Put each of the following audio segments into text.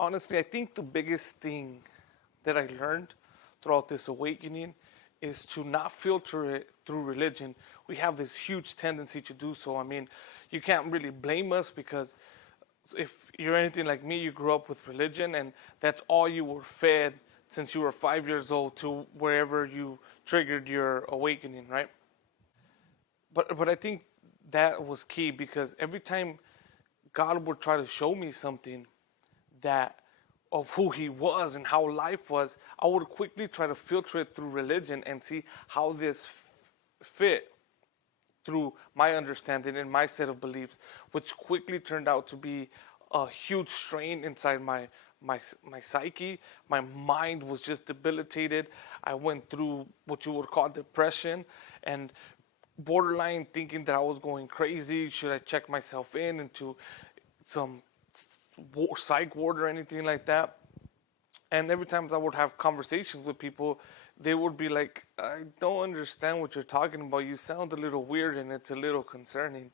Honestly, I think the biggest thing that I learned throughout this awakening is to not filter it through religion. We have this huge tendency to do so. I mean, you can't really blame us because if you're anything like me, you grew up with religion and that's all you were fed since you were 5 years old to wherever you triggered your awakening, right? But I think that was key because every time God would try to show me something that of who he was and how life was, I would quickly try to filter it through religion and see how this fit through my understanding and my set of beliefs, which quickly turned out to be a huge strain inside my psyche. My mind was just debilitated. I went through what you would call depression and borderline thinking that I was going crazy. Should I check myself into some psych ward or anything like that? And every time I would have conversations with people, they would be like, I don't understand what you're talking about. You sound a little weird and it's a little concerning.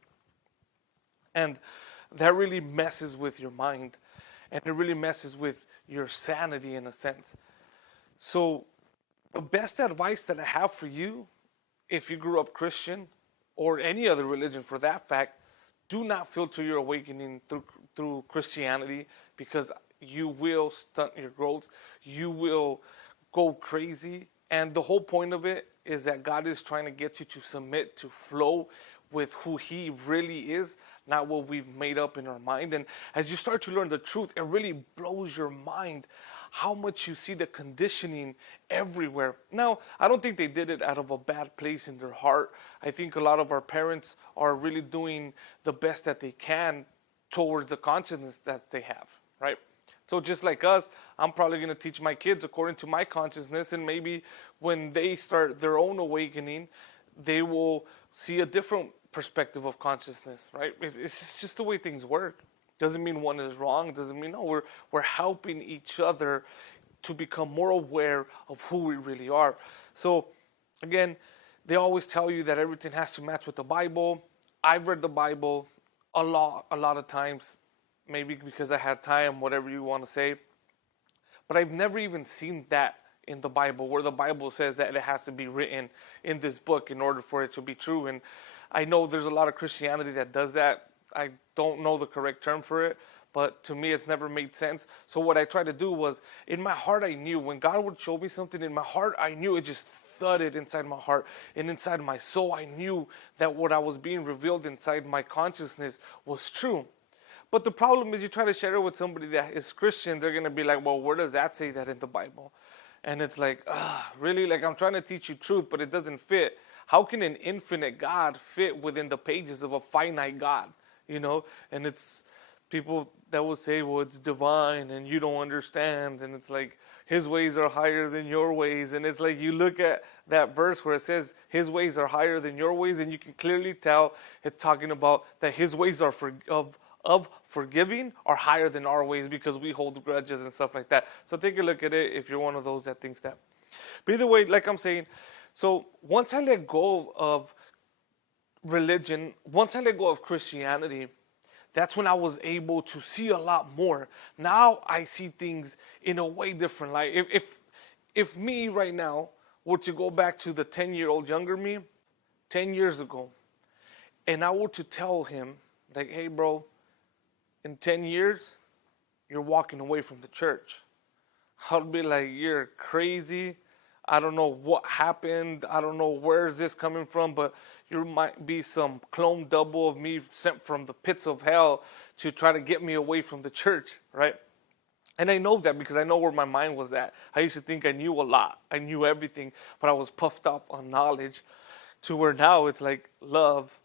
And that really messes with your mind and it really messes with your sanity in a sense. So, the best advice that I have for you, if you grew up Christian or any other religion for that fact, do not filter your awakening through Christianity because you will stunt your growth. You will go crazy. And the whole point of it is that God is trying to get you to submit, to flow with who he really is, not what we've made up in our mind. And as you start to learn the truth, it really blows your mind how much you see the conditioning everywhere. Now, I don't think they did it out of a bad place in their heart. I think a lot of our parents are really doing the best that they can towards the consciousness that they have, right? So just like us, I'm probably going to teach my kids according to my consciousness, and maybe when they start their own awakening, they will see a different perspective of consciousness, right? It's just the way things work. Doesn't mean one is wrong. Doesn't mean no. We're helping each other to become more aware of who we really are. So again, they always tell you that everything has to match with the Bible. I've read the Bible a lot of times, maybe because I had time, whatever you want to say. But I've never even seen that in the Bible, where the Bible says that it has to be written in this book in order for it to be true. And I know there's a lot of Christianity that does that. I don't know the correct term for it, but to me it's never made sense. So what I tried to do was, in my heart I knew, when God would show me something in my heart, I knew it just thudded inside my heart and inside my soul. I knew that what I was being revealed inside my consciousness was true. But the problem is you try to share it with somebody that is Christian, they're going to be like, well, where does that say that in the Bible? And it's like, really? Like, I'm trying to teach you truth, but it doesn't fit. How can an infinite God fit within the pages of a finite God? You know? And it's people that will say, well, it's divine and you don't understand. And it's like, his ways are higher than your ways. And it's like, you look at that verse where it says his ways are higher than your ways, and you can clearly tell it's talking about that his ways are of forgiving are higher than our ways because we hold grudges and stuff like that. So take a look at it if you're one of those that thinks that. But either way, like I'm saying, so once I let go of religion, once I let go of Christianity, that's when I was able to see a lot more. Now I see things in a way different light. If me right now were to go back to the 10-year-old younger me, 10 years ago, and I were to tell him, like, hey, bro, in 10 years, you're walking away from the church. I'll be like, you're crazy. I don't know what happened. I don't know where is this coming from, but you might be some clone double of me sent from the pits of hell to try to get me away from the church, right? And I know that because I know where my mind was at. I used to think I knew a lot. I knew everything, but I was puffed up on knowledge to where now it's like love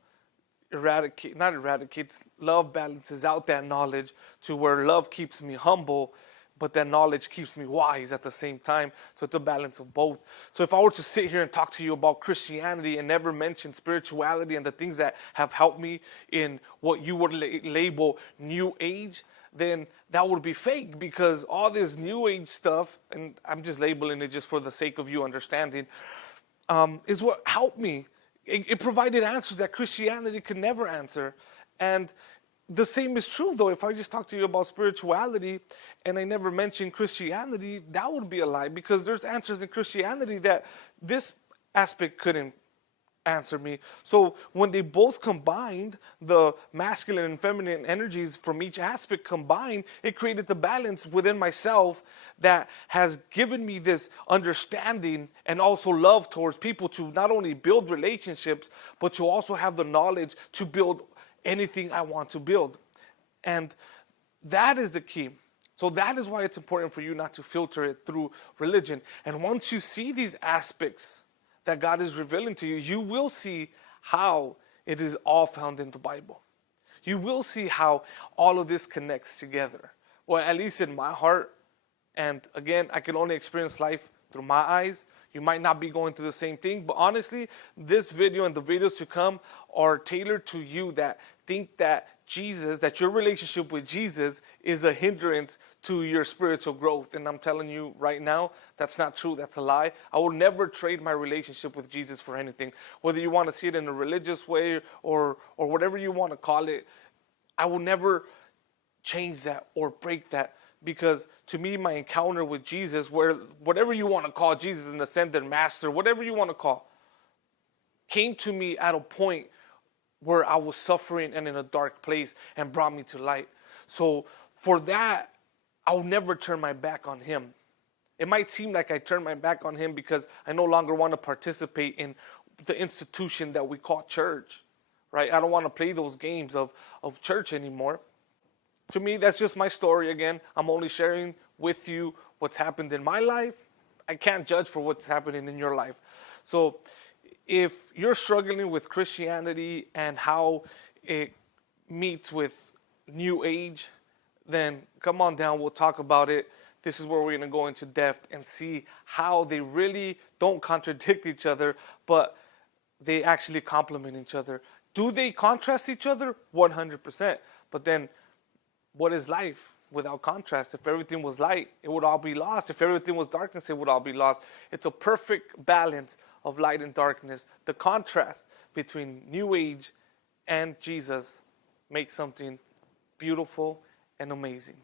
love balances out that knowledge to where love keeps me humble, but that knowledge keeps me wise at the same time. So it's a balance of both. So if I were to sit here and talk to you about Christianity and never mention spirituality and the things that have helped me in what you would label New Age, then that would be fake, because all this New Age stuff, and I'm just labeling it just for the sake of you understanding, is what helped me. It provided answers that Christianity could never answer. And the same is true, though. If I just talk to you about spirituality and I never mention Christianity, that would be a lie, because there's answers in Christianity that this aspect couldn't answer me. So when they both combined, the masculine and feminine energies from each aspect combined, it created the balance within myself that has given me this understanding and also love towards people, to not only build relationships, but to also have the knowledge to build anything I want to build. And that is the key. So that is why it's important for you not to filter it through religion. And once you see these aspects that God is revealing to you, you will see how it is all found in the Bible. You will see how all of this connects together. Well, at least in my heart. And again, I can only experience life through my eyes. You might not be going through the same thing, but honestly, this video and the videos to come are tailored to you that think that Jesus, that your relationship with Jesus is a hindrance to your spiritual growth. And I'm telling you right now, that's not true. That's a lie. I will never trade my relationship with Jesus for anything. Whether you want to see it in a religious way or whatever you want to call it, I will never change that or break that. Because to me, my encounter with Jesus, where whatever you want to call Jesus, an ascended master, whatever you want to call, came to me at a point where I was suffering and in a dark place and brought me to light. So for that, I'll never turn my back on him. It might seem like I turned my back on him because I no longer want to participate in the institution that we call church, right? I don't want to play those games of church anymore. To me, that's just my story again. I'm only sharing with you what's happened in my life. I can't judge for what's happening in your life. So if you're struggling with Christianity and how it meets with New Age, then come on down. We'll talk about it. This is where we're going to go into depth and see how they really don't contradict each other, but they actually complement each other. Do they contrast each other? 100%. But then what is life without contrast? If everything was light, it would all be lost. If everything was darkness, it would all be lost. It's a perfect balance of light and darkness. The contrast between New Age and Jesus makes something beautiful and amazing.